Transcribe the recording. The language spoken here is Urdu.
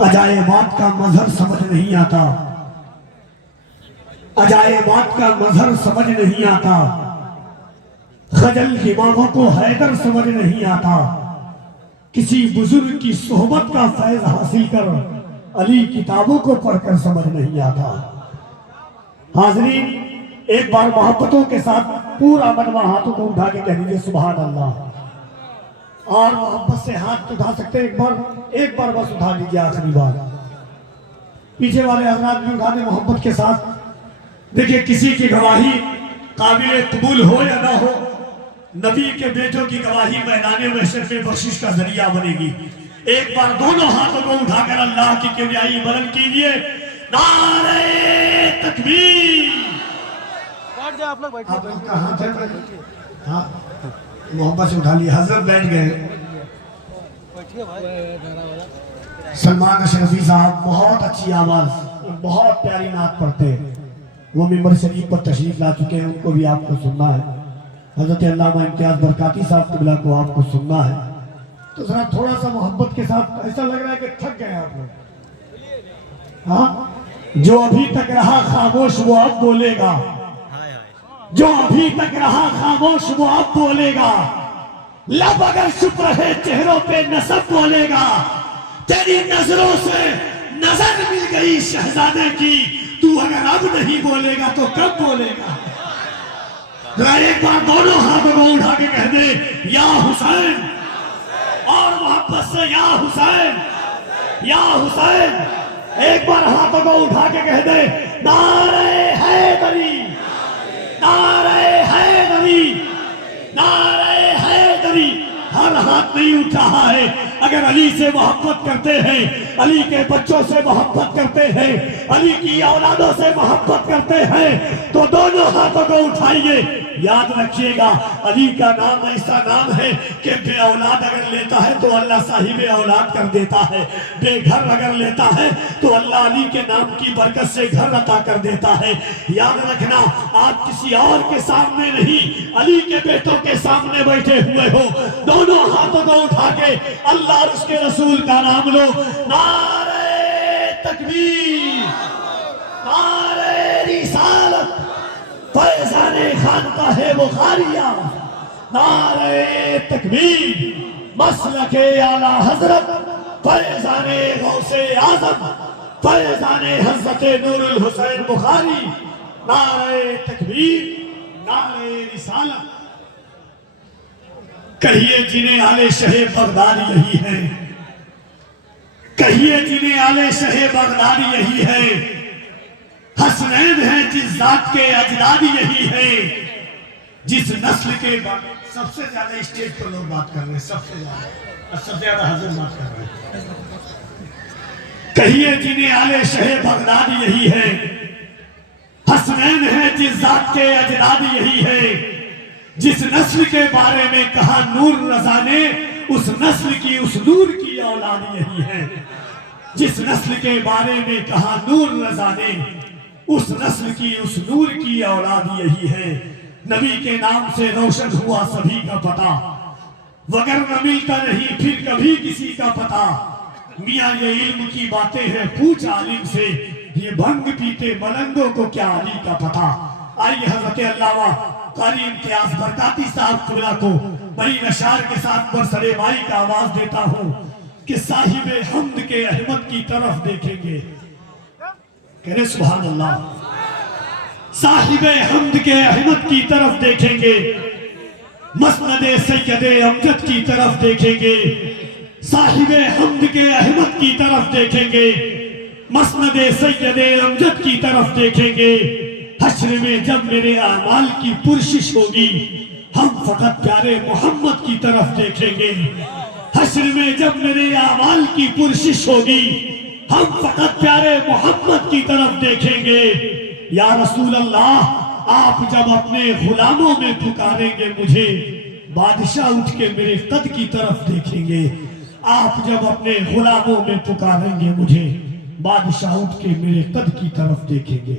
عجائبات کا مظہر سمجھ نہیں آتا، عجائبات کا مظہر سمجھ نہیں آتا، خجل دماغوں کو حیدر سمجھ نہیں آتا، کسی بزرگ کی صحبت کا فیض حاصل کر علی کتابوں کو پڑھ کر سمجھ نہیں آتا۔ حاضرین، ایک بار محبتوں کے ساتھ پورا مجمع ہاتھوں کو اٹھا کے کہہ دیجئے سبحان اللہ، اور محبت سے ہاتھ اٹھا سکتے ایک بار بس اٹھا لیجئے آخری بار۔ پیچھے والے حضرات بھی اٹھا دیں محبت کے ساتھ۔ دیکھیں، کسی کی گواہی قابل قبول ہو یا نہ ہو، نبی کے بیٹوں کی گواہی میدان محشر میں بخشش کا ذریعہ بنے گی۔ ایک بار دونوں ہاتھوں کو اٹھا کر اللہ کی کبریائی بلند کیجئے، نعرہ تکبیر۔ آپ لوگ کا ہاتھ ہے، ہاں محبت سے اٹھا لیا۔ حضرت بیٹھ گئے۔ سلمان اشرفی صاحب بہت اچھی آواز، بہت پیاری نعت پڑھتے ہیں، وہ ممبر شریف پر تشریف لا چکے ہیں، ان کو بھی آپ کو سننا ہے۔ حضرت علامہ امتیاز برکاتی صاحب قبلہ کو آپ کو سننا ہے، تو ذرا تھوڑا سا محبت کے ساتھ۔ ایسا لگ رہا ہے کہ تھک گئے آپ لوگ۔ ہاں، جو ابھی تک رہا خاموش وہ اب بولے گا، جو ابھی تک رہا خاموش وہ اب بولے گا، لب اگر چپ رہے چہروں پہ نصب بولے گا، تیری نظروں سے نظر مل گئی شہزادے کی، تو اگر اب نہیں بولے گا تو کب بولے گا؟ ذرا ایک بار دونوں ہاتھوں کو اٹھا کے کہہ دے یا حسین، اور محبت سے یا حسین، یا حسین۔ ایک بار ہاتھوں کو اٹھا کے کہہ دے نعرہ حیدری، نعرہ حیدری، نعرہ حیدری۔ ہر ہاتھ نہیں اٹھ رہا ہے۔ اگر علی سے محبت کرتے ہیں، علی کے بچوں سے محبت کرتے ہیں، علی کی اولادوں سے محبت کرتے ہیں، تو دونوں ہاتھوں کو اٹھائیے۔ یاد رکھیے گا، علی کا نام ایسا نام ہے کہ بے اولاد اگر لیتا ہے تو اللہ صاحب اولاد کر دیتا ہے، بے گھر اگر لیتا ہے تو اللہ علی کے نام کی برکت سے گھر عطا کر دیتا ہے۔ یاد رکھنا، آپ کسی اور کے سامنے نہیں، علی کے بیٹوں کے سامنے بیٹھے ہوئے ہو۔ دونوں ہاتھوں کو اٹھا کے اللہ اور اس کے رسول کا نام لو۔ نعرہ تکبیر، نعرہ رسالت، فیضان خانقاہ بخاریہ، نعرہ تکبیر، مسلک اعلی حضرت، فیضان غوث اعظم، فیضان حضرت نور الحسین بخاری، نعرہ تکبیر، نعرہ رسالت۔ کہیے جنہیں آل شہ بغداد یہی ہے، کہیے جنہیں آل شہ بغداد یہی ہے، حسنین ہیں جس ذات کے اجداد یہی ہے، جس نسل کے سب سے زیادہ اسٹیج پر لوگ بات کر رہے ہیں، سب سے زیادہ حضرت بات کر رہے ہیں۔ کہیے جنہیں آل شہ بغداد یہی ہے، حسنین ہیں جس ذات کے اجداد یہی ہے، جس نسل کے بارے میں کہا نور رضا نے، اس نسل کی اس نور کی اولاد یہی ہے۔ جس نسل کے بارے میں کہا نور رضا نے، اس نسل کی اس نور کی اولاد یہی ہے۔ نبی کے نام سے روشن ہوا سبھی کا پتہ، وگرنہ ملتا نہیں پھر کبھی کسی کا پتہ۔ میاں یہ علم کی باتیں ہیں پوچھ عالم سے، یہ بھنگ پیتے ملنگوں کو کیا علی کا پتہ۔ آئیے حضرت علامہ قاری امتیاز برکاتی صاحب قبلہ کو بڑی نشار کے ساتھ برسر مائی کا آواز دیتا ہوں کہ صاحب حمد کے احمد کی طرف دیکھیں گے، کہنے سبحان اللہ، صاحب حمد کے احمد کی طرف دیکھیں گے، مسند سید امجد کی طرف دیکھیں گے، صاحب حمد کے احمد کی طرف دیکھیں گے، مسند سید امجد کی طرف دیکھیں گے۔ حشر میں جب میرے اعمال کی پرشش ہوگی، ہم فقط پیارے محمد کی طرف دیکھیں گے۔ حشر میں جب میرے اعمال کی پرشش ہوگی، ہم فقط پیارے محمد کی طرف دیکھیں گے۔ یا رسول اللہ، آپ جب اپنے غلاموں میں پکاریں گے مجھے، بادشاہ اٹھ کے میرے قد کی طرف دیکھیں گے۔ آپ جب اپنے غلاموں میں پکاریں گے مجھے، بادشاہ اٹھ کے میرے قد کی طرف دیکھیں گے۔